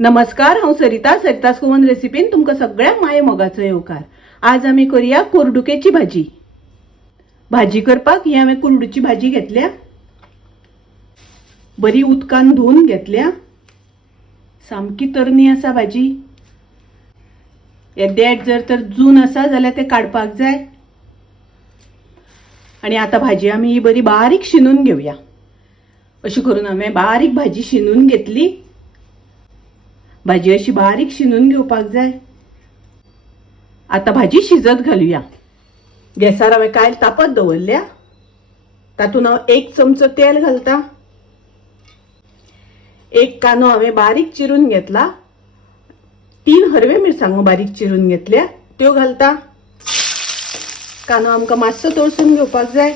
नमस्कार, हांव सरितास कोमन रेसिपीन तुमकां सगळ्यांक माये मोगाचो येवकार। आज आमी करूया कुरडुकेची भाजी। भाजी करपाक ही हांवें कुरडूची भाजी घेतल्या, बरी उदकान धुवन घेतल्या। सामकी तरणी आसा भाजी। हे देठ जर तर जून आसा जाल्यार ते काडपाक जाय। आणि आता भाजी आमी ही बरी बारीक शिनून घेवया। अशी करून हांवें बारीक भाजी शिनून घेतली। भाजी अशी बारीक शिनून घेवपाक जाय। आता भाजी शिजत घालूया। गॅसार हांवें कायल तापत दवरल्या। तातूंत हांव 1 चमचो तेल घालता। 1 कांदो हांवें बारीक चिरून घेतला। 3 हरवे मिरसांगो बारीक चिरून घेतल्या, त्यो घालता। कांदो आमकां मातसो तळसून घेवपाक जाय।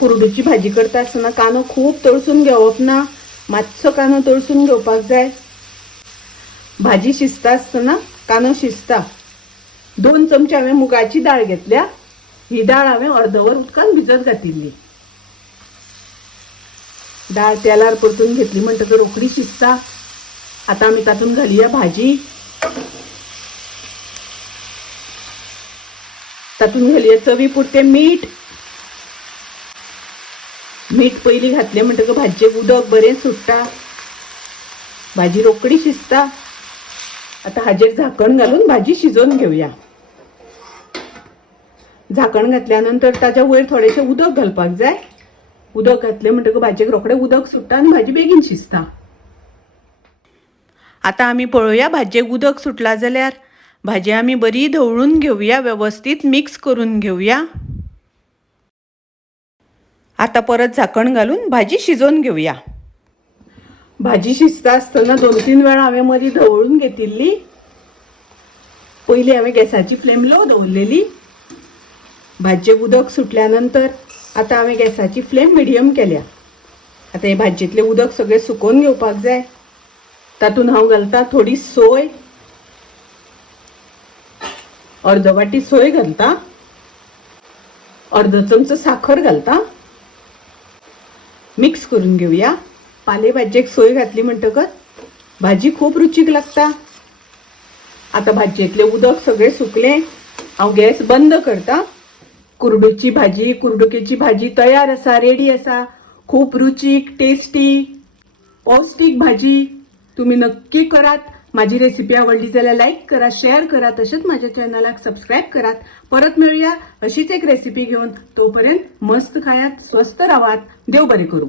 कुरडूची भाजी करता आसतना कांदो खूब तळसून घेवप ना, मातसो कांदो तळसून घेवपाक जाय। भाजी शिजता आसतना कांदो शिजता। 2 चमचे हांवें मुगाची दाळ घेतल्या। ही दाळ हांवें अर्दवर उदकान भिजत घातिल्ली। दाळ तेलार परतून घेतली म्हणटकर रोखडी शिजता। आता आमी तातूंत घालुया भाजी। तातूंत घालुया चवी पुरते मीठ। मीठ पयलीं घातलें म्हणटकर भाजयेक उदक बरें सुट्टा। भाजी रोखडी शिजता। आता हाजेर झाकण घालून भाजी शिजोवन घेवया। झाकण घातल्यानंतर ताच्या वयर थोडेशें उदक घालपाक जाय। उदक घातलें म्हणटकर भाजयेक रोखडें उदक सुट्टा आनी भाजी बेगीन शिजता। आता आमी पळोवया भाजयेक उदक सुटला जाल्यार भाजी आमी बरी धवळून घेवया, व्यवस्थित मिक्स करून घेवया। आता परत झाकण घालून भाजी शिजोवन घेवया। भाजी शिजता आसतना 2-3 वेळा हांवें मदीं धवळून घेतिल्ली। पयलीं हांवें गॅसाची फ्लेम लो दवरलेली। भाजयेक उदक सुटल्यानंतर आता हांवें गॅसाची फ्लेम मिडियम केल्या। आता हे भाजयेंतलें उदक सगळें सुकोवन घेवपाक जाय। तातूंत हांव घालता थोडी सोय, अर्द वाटी सोय घालता। अर्द चमचो साखर घालता। मिक्स करून घेवया। पाले भाजयेक सोय घातली म्हणटकर भाजी खूब रुचीक लागता। आता भाजयेंतलें उदक सगळें सुकलें। हांव गॅस बंद करता। कुरडूची भाजी, कुरडुकेची भाजी तयार आसा, रेडी आसा। खूब रुचीक, टेस्टी, पौष्टिक भाजी। तुम्ही नक्की करात। माझी रेसिपी आवडली जाल्यार लाईक करा, शेअर करा, तसेच माझ्या चॅनलाक सबस्क्राईब करात। परत मिळूया अशीच एक रेसिपी घेऊन। तोपर्यंत मस्त खायात, स्वस्त राहात। देव बरे करू।